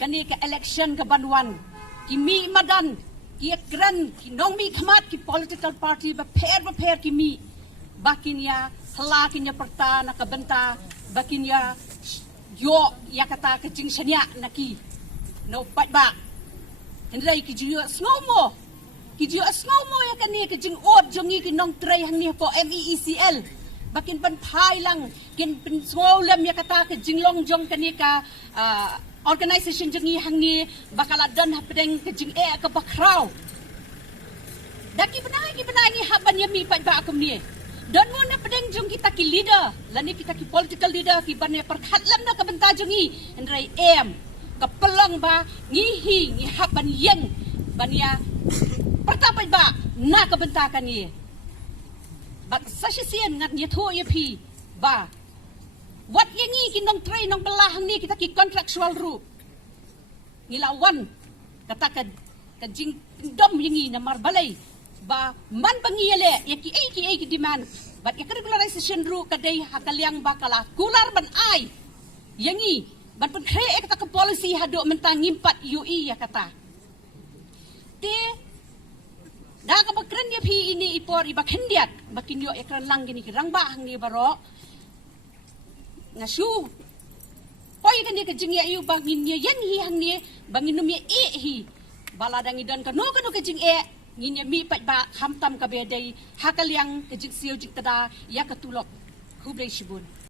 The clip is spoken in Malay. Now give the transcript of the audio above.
kani ke election ke banwan ki mi madan ki ekran ki nong mi khamat ki political party ba pher ki mi bakinya hala kinya perta na kabenta bakinya yo yakata ke jing shanya naki no pat ba hendrai ki jiyo snowmo ya kani ke jing ot jongi ki nong tray hang ni po MEECL bakin ban phai lang kin pin ngolem yakata ke jinglong jong kani ka organisation jengi hang ni bakala dan pedeng ke jing ke bakrau daki benai ni haban yami pat ba akum ni dan mo na pedeng jong kita ki leader lani kita ki political leader ki ban perkhat lam na ka benta jongi hendrai em ka pelang ba ngihi ngi haban yen bania pertapa ba na ka benta kan ni bak sasisian ngat ni tho ye pi ba wat yengi ki nong tray nong belah ni kita ki contractual ru ngilawan kata ka jing dom yengi na marbalai ba man bangiele ye ki demand but regularization ru kadai hakaliang bakala kular ban ai yengi ban pen kre kata ka policy hado mentang ngimpat UI ya kata te dah ka bakren ye pi ini ipor ibak hendiat bakin yo ekran lang gini kirang ba hang ni baro ngasu poi kan dia ke jing ya yu bangin ye yen hi hang ni bangin num ye hi baladang idan ka no ke jing ngin ye mi pat ba ham tam ka be dai hakaliang ke jing siu jik tada ya ka tulok kublai shibun